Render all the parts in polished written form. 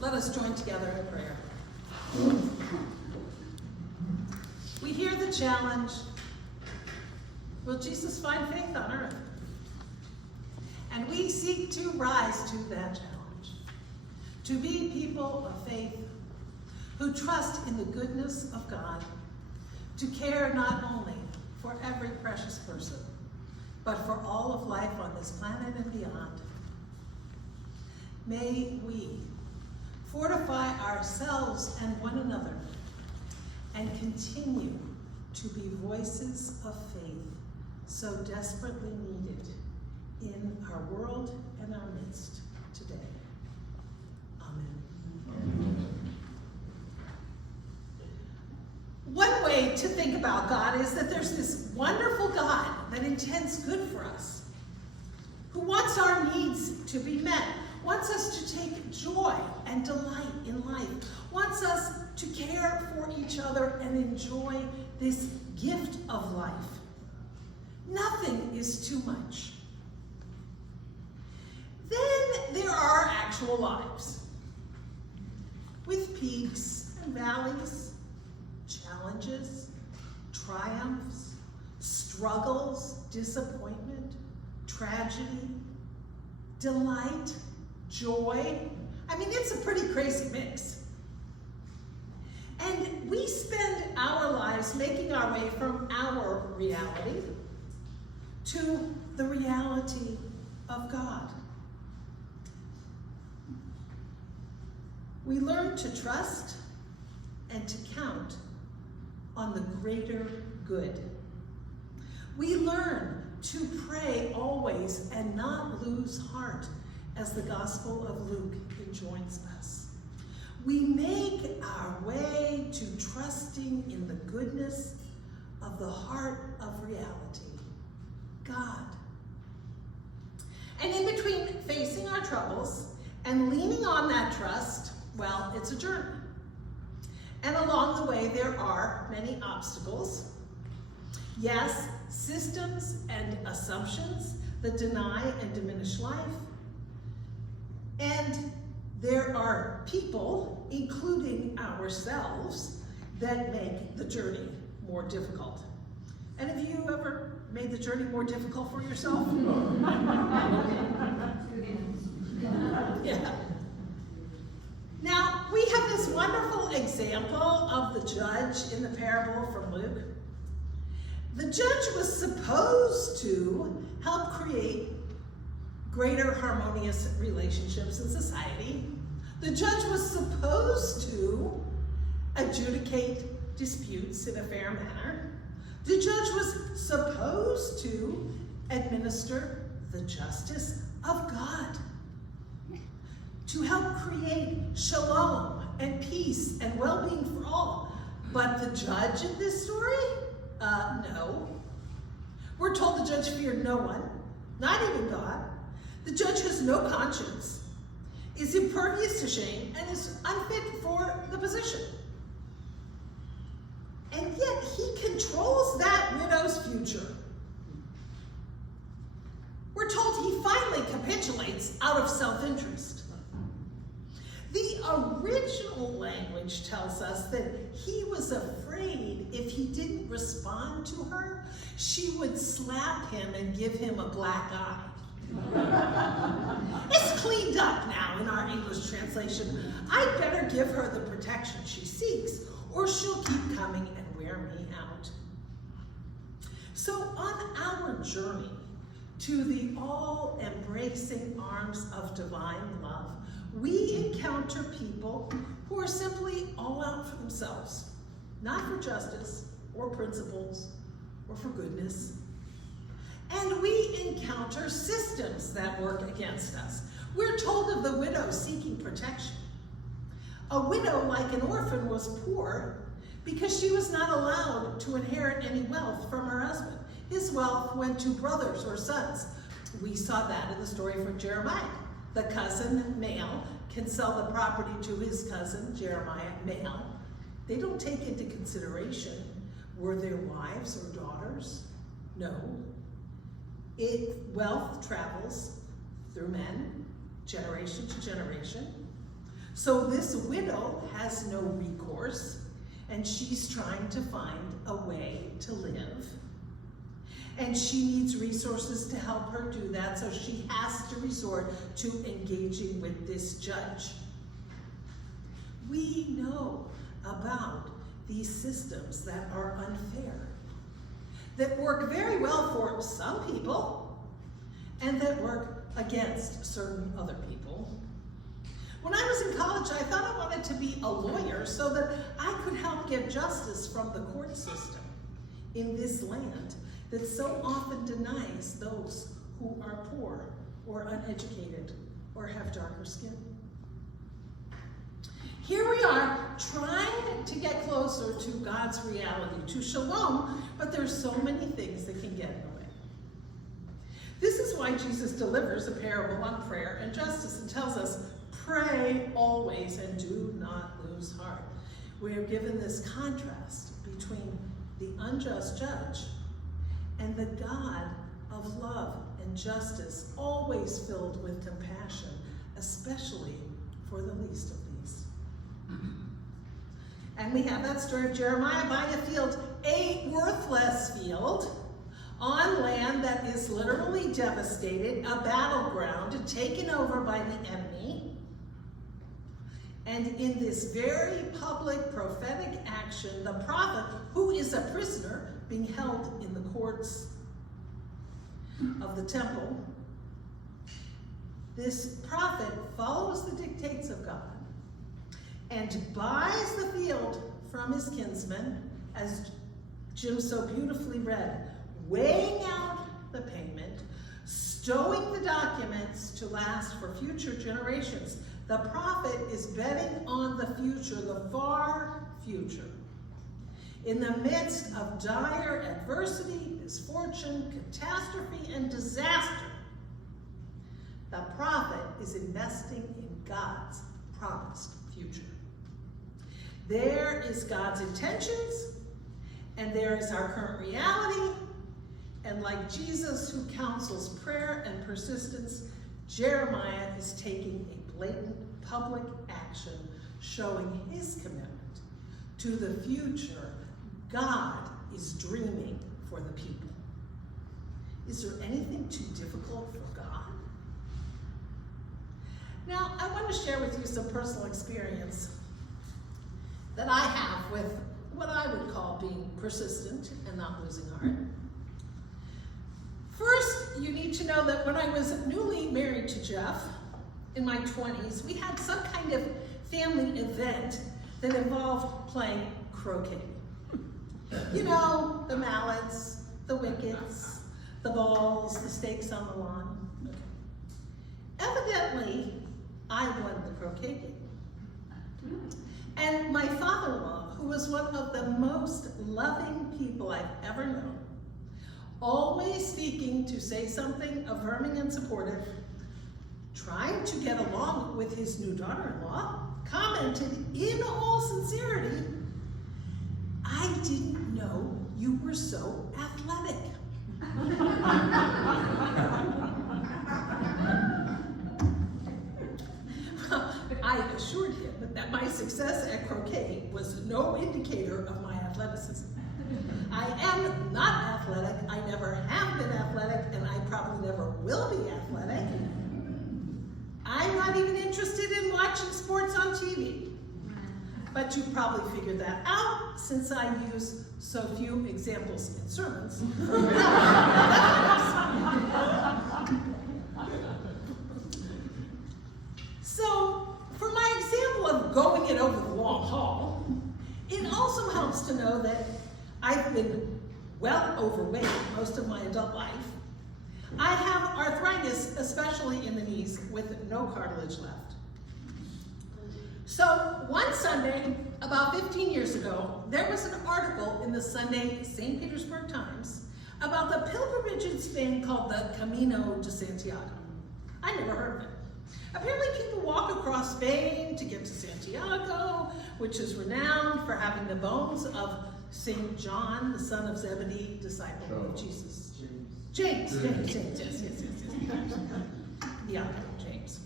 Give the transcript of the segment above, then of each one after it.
Let us join together in prayer. We hear the challenge, will Jesus find faith on earth? And we seek to rise to that challenge, to be people of faith who trust in the goodness of God, to care not only for every precious person, but for all of life on this planet and beyond. May we fortify ourselves and one another and continue to be voices of faith so desperately needed in our world and our midst today. Amen. One way to think about God is that there's this wonderful God that intends good for us, who wants our needs to be met, wants us to take joy and delight in life, wants us to care for each other and enjoy this gift of life. Nothing is too much. Then there are our actual lives, with peaks and valleys, challenges, triumphs, struggles, disappointment, tragedy, delight, joy. I mean, it's a pretty crazy mix. And we spend our lives making our way from our reality to the reality of God. We learn to trust and to count on the greater good. We learn to pray always and not lose heart, as the Gospel of Luke enjoins us. We make our way to trusting in the goodness of the heart of reality, God. And in between facing our troubles and leaning on that trust, well, it's a journey. And along the way, there are many obstacles. Yes, systems and assumptions that deny and diminish life. And there are people, including ourselves, that make the journey more difficult. And have you ever made the journey more difficult for yourself? Yeah. Now, we have this wonderful example of the judge in the parable from Luke. The judge was supposed to help create greater harmonious relationships in society. The judge was supposed to adjudicate disputes in a fair manner. The judge was supposed to administer the justice of God, to help create shalom and peace and well-being for all. But the judge in this story? No. We're told the judge feared no one, not even God. The judge has no conscience, is impervious to shame, and is unfit for the position. And yet he controls that widow's future. We're told he finally capitulates out of self-interest. The original language tells us that he was afraid if he didn't respond to her, she would slap him and give him a black eye. It's cleaned up now in our English translation. I'd better give her the protection she seeks, or she'll keep coming and wear me out. So on our journey to the all-embracing arms of divine love, we encounter people who are simply all out for themselves, not for justice or principles or for goodness. And we encounter systems that work against us. We're told of the widow seeking protection. A widow, like an orphan, was poor because she was not allowed to inherit any wealth from her husband. His wealth went to brothers or sons. We saw that in the story from Jeremiah. The cousin, male, can sell the property to his cousin, Jeremiah, male. They don't take into consideration, were there wives or daughters? No. Wealth travels through men, generation to generation. So this widow has no recourse, and she's trying to find a way to live. And she needs resources to help her do that, so she has to resort to engaging with this judge. We know about these systems that are unfair, that work very well for some people, and that work against certain other people. When I was in college, I thought I wanted to be a lawyer so that I could help get justice from the court system in this land that so often denies those who are poor or uneducated or have darker skin. Here we are trying to get closer to God's reality, to shalom, but there's so many things that can get in the way. This is why Jesus delivers a parable on prayer and justice and tells us, pray always and do not lose heart. We are given this contrast between the unjust judge and the God of love and justice, always filled with compassion, especially for the least of these. And we have that story of Jeremiah buying a field, a worthless field, on land that is literally devastated, a battleground taken over by the enemy. And in this very public prophetic action, the prophet, who is a prisoner being held in the courts of the temple, this prophet follows the dictates of God and buys the field from his kinsman, as Jim so beautifully read, weighing out the payment, stowing the documents to last for future generations. The prophet is betting on the future, the far future. In the midst of dire adversity, misfortune, catastrophe, and disaster, the prophet is investing in God's promised future. There is God's intentions, and there is our current reality, and like Jesus who counsels prayer and persistence, Jeremiah is taking a blatant public action showing his commitment to the future God is dreaming for the people. Is there anything too difficult for God? Now, I want to share with you some personal experience that I have with what I would call being persistent and not losing heart. First, you need to know that when I was newly married to Jeff, in my 20s, we had some kind of family event that involved playing croquet. You know, the mallets, the wickets, the balls, the stakes on the lawn. Okay. Evidently, I won the croquet game. And my father-in-law, who was one of the most loving people I've ever known, always seeking to say something affirming and supportive, trying to get along with his new daughter-in-law, commented in all sincerity, "I didn't know you were so athletic." I assured him that my success at croquet was no indicator of my athleticism. I am not athletic, I never have been athletic, and I probably never will be athletic. I'm not even interested in watching sports on TV. But you probably figured that out since I use so few examples in sermons. So, for my example of going it over the long haul, it also helps to know that I've been well overweight most of my adult life. I have arthritis, especially in the knees, with no cartilage left. So one Sunday, about 15 years ago, there was an article in the Sunday St. Petersburg Times about the pilgrimage in Spain called the Camino de Santiago. I never heard of it. Apparently people walk across Spain to get to Santiago, which is renowned for having the bones of St. John, the son of Zebedee, disciple of Jesus. James, yes. Yeah, James.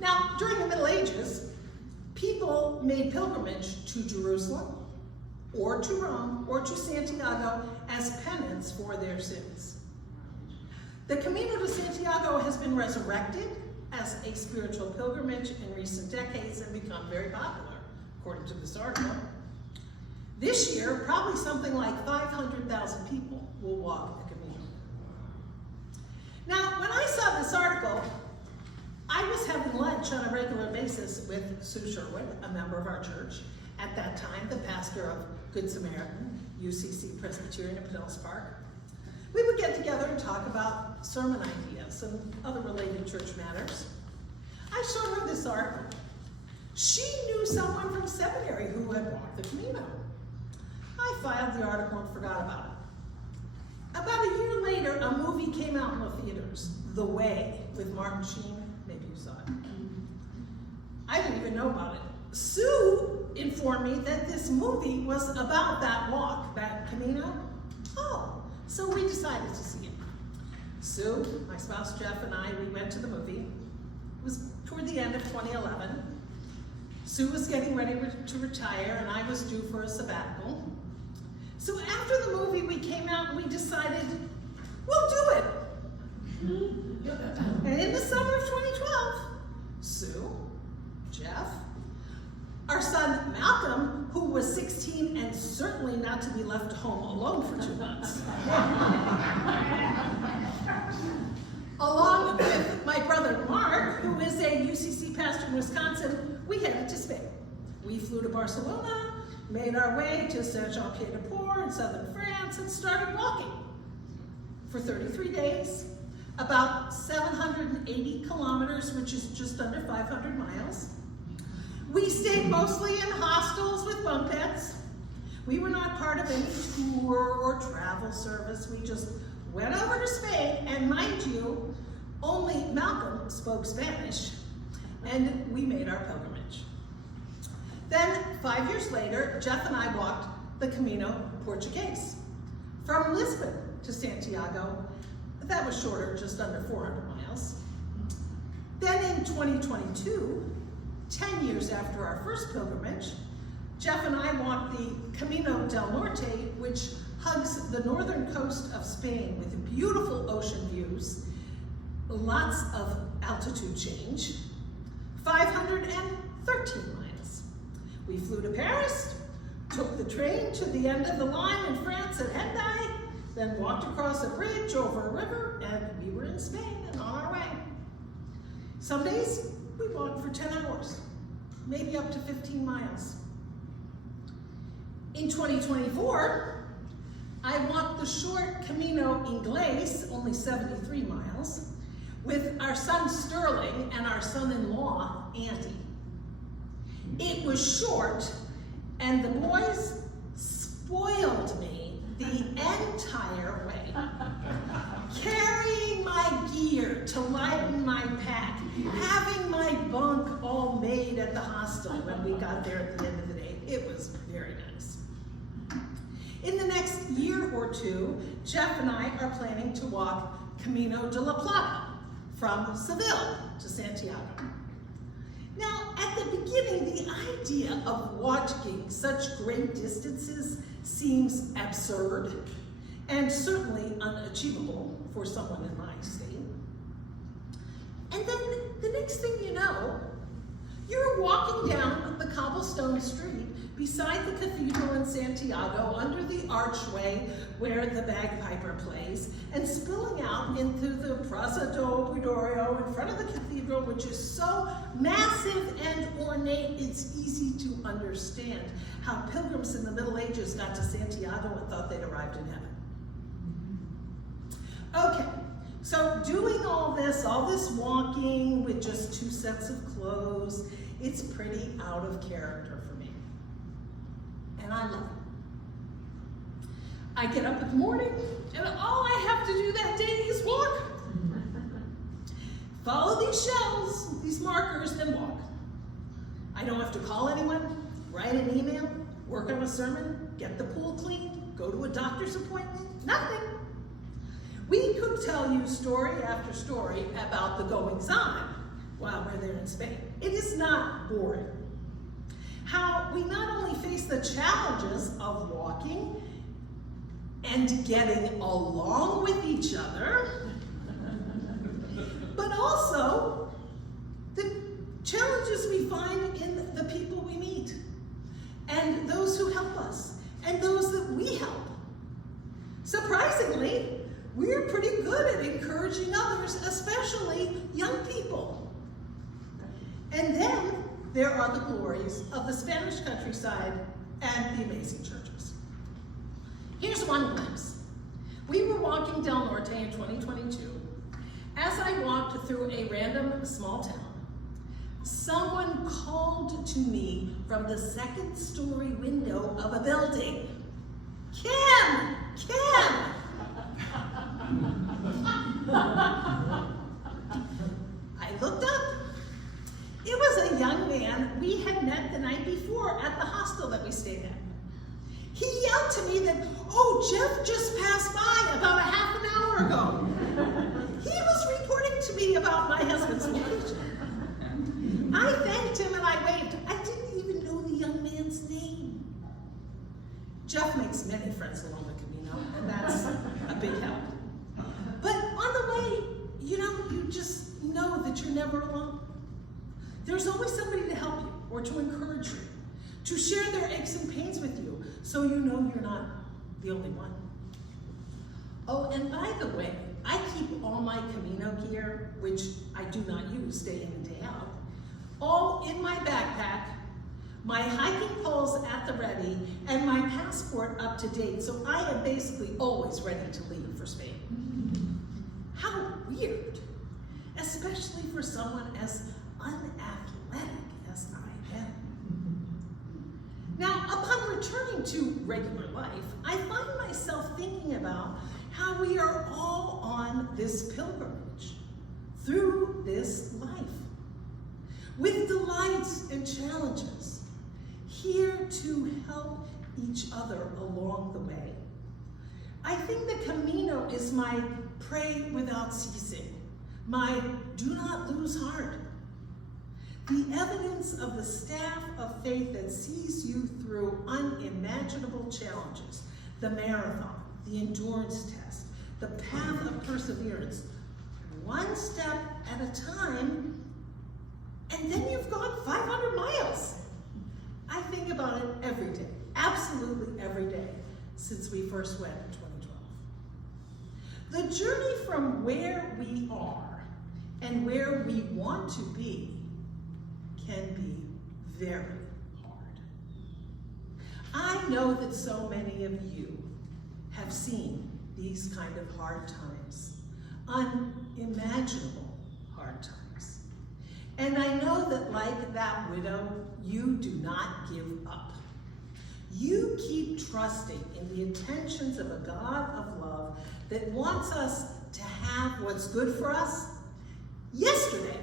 Now, during the Middle Ages, people made pilgrimage to Jerusalem, or to Rome, or to Santiago as penance for their sins. The Camino de Santiago has been resurrected as a spiritual pilgrimage in recent decades and become very popular, according to this article. This year, probably something like 500,000 people will walk the Camino. Now, when I saw this article, I was having lunch on a regular basis with Sue Sherwood, a member of our church, at that time, the pastor of Good Samaritan, UCC Presbyterian in Pinellas Park. We would get together and talk about sermon ideas and other related church matters. I showed her this article. She knew someone from seminary who had walked the Camino. I filed the article and forgot about it. About a year later, a movie came out in the theaters, The Way, with Martin Sheen. Maybe you saw it. I didn't even know about it. Sue informed me that this movie was about that walk, that Camino. Oh, so we decided to see it. Sue, my spouse Jeff, and I, we went to the movie. It was toward the end of 2011. Sue was getting ready to retire, and I was due for a sabbatical. So after the movie, we came out and we decided, we'll do it. And in the summer of 2012, Sue, Jeff, our son Malcolm, who was 16 and certainly not to be left home alone for 2 months, along with my brother Mark, who is a UCC pastor in Wisconsin, we headed to Spain. We flew to Barcelona, made our way to Saint-Jean-Pied-de-Port in southern France, and started walking for 33 days, about 780 kilometers, which is just under 500 miles. We stayed mostly in hostels with bunk beds. We were not part of any tour or travel service. We just went over to Spain, and mind you, only Malcolm spoke Spanish, and we made our pilgrimage. Then, 5 years later, Jeff and I walked the Camino Portuguese from Lisbon to Santiago. That was shorter, just under 400 miles. Then in 2022, 10 years after our first pilgrimage, Jeff and I walked the Camino del Norte, which hugs the northern coast of Spain with beautiful ocean views, lots of altitude change, 513 miles. We flew to Paris, took the train to the end of the line in France at Hendaye, then walked across a bridge over a river, and we were in Spain and on our way. Some days, we walked for 10 hours, maybe up to 15 miles. In 2024, I walked the short Camino Inglés, only 73 miles, with our son Sterling and our son-in-law, Andy. It was short, and the boys spoiled me the entire way, carrying my gear to lighten my pack, having my bunk all made at the hostel when we got there at the end of the day. It was very nice. In the next year or two, Jeff and I are planning to walk Camino de la Plata from Seville to Santiago. Now, at the beginning, the idea of walking such great distances seems absurd and certainly unachievable for someone in my state. And then the next thing you know, you're walking down the cobblestone street beside the cathedral in Santiago under the archway where the bagpiper plays and spilling out into the Plaza do Obridorio in front of the cathedral, which is so massive and ornate, it's easy to understand how pilgrims in the Middle Ages got to Santiago and thought they'd arrived in heaven. Okay, so doing all this walking with just 2 sets of clothes, it's pretty out of character for me. And I love it. I get up in the morning, and all I have to do that day is walk. Follow these shells, these markers, then walk. I don't have to call anyone, write an email, work on a sermon, get the pool cleaned, go to a doctor's appointment, nothing. We could tell you story after story about the goings-on while we're there in Spain. It is not boring. How we not only face the challenges of walking and getting along with each other, but also the challenges we find in the people we meet, and those who help us, and those that we help. Surprisingly, we're pretty good at encouraging others, especially young people. And then there are the glories of the Spanish countryside and the amazing churches. Here's one glimpse. We were walking Del Norte in 2022. As I walked through a random small town, someone called to me from the second-story window of a building, "Kim! Kim!" I looked up. It was a young man we had met the night before at the hostel that we stayed at. He yelled to me that, "Oh, Jeff just passed by about a half an hour ago." He was reporting to me about my husband's location. I thanked him and I waved. I didn't even know the young man's name. Jeff makes many friends along the Camino, and that's a big help. But on the way, you just know that you're never alone. There's always somebody to help you or to encourage you, to share their aches and pains with you, so you know you're not the only one. Oh, and by the way, I keep all my Camino gear, which I do not use day in and day out, all in my backpack, my hiking poles at the ready, and my passport up to date, so I am basically always ready to leave for Spain. How weird, especially for someone as unathletic as I am. Now, upon returning to regular life, I find myself thinking about how we are all on this pilgrimage through this life, with delights and challenges, here to help each other along the way. I think the Camino is my pray without ceasing, my do not lose heart. The evidence of the staff of faith that sees you through unimaginable challenges, the marathon, the endurance test, the path of perseverance, one step at a time, and then you've gone 500 miles. I think about it every day, absolutely every day, since we first went in 2012. The journey from where we are and where we want to be can be very hard. I know that so many of you have seen these kind of hard times, unimaginable hard times. And I know that like that widow, you do not give up. You keep trusting in the intentions of a God of love that wants us to have what's good for us yesterday.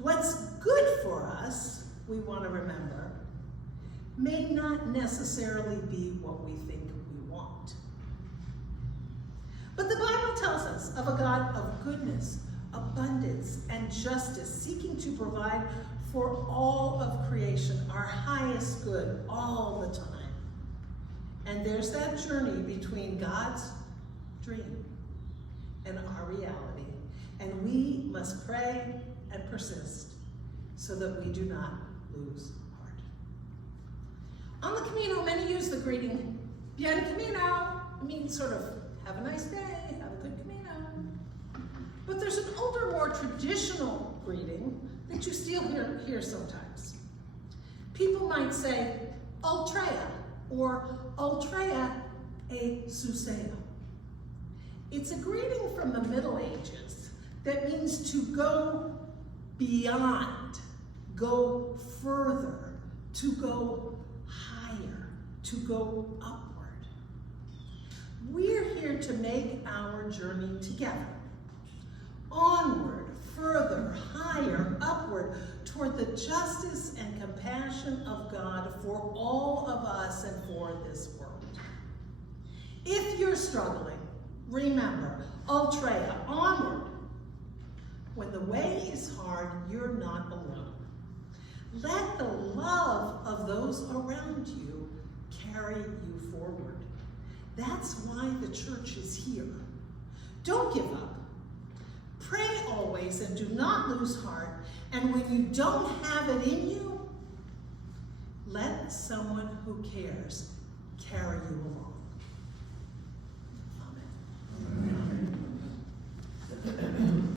What's good for us, we want to remember, may not necessarily be what we think we want. But the Bible tells us of a God of goodness, abundance, and justice, seeking to provide for all of creation, our highest good, all the time. And there's that journey between God's dream and our reality. And we must pray and persist so that we do not lose heart. On the Camino, many use the greeting, Bien Camino. It means sort of, have a nice day, have a good Camino. But there's an older, more traditional greeting that you still hear sometimes. People might say, Ultrea, or Ultrea e Suseo. It's a greeting from the Middle Ages that means to go beyond, go further, to go higher, to go upward. We're here to make our journey together, onward, further, higher, upward, toward the justice and compassion of God for all of us and for this world. If you're struggling, remember, Ultrea, onward. When the way is hard, you're not alone. Let the love of those around you carry you forward. That's why the church is here. Don't give up. Pray always and do not lose heart. And when you don't have it in you, let someone who cares carry you along.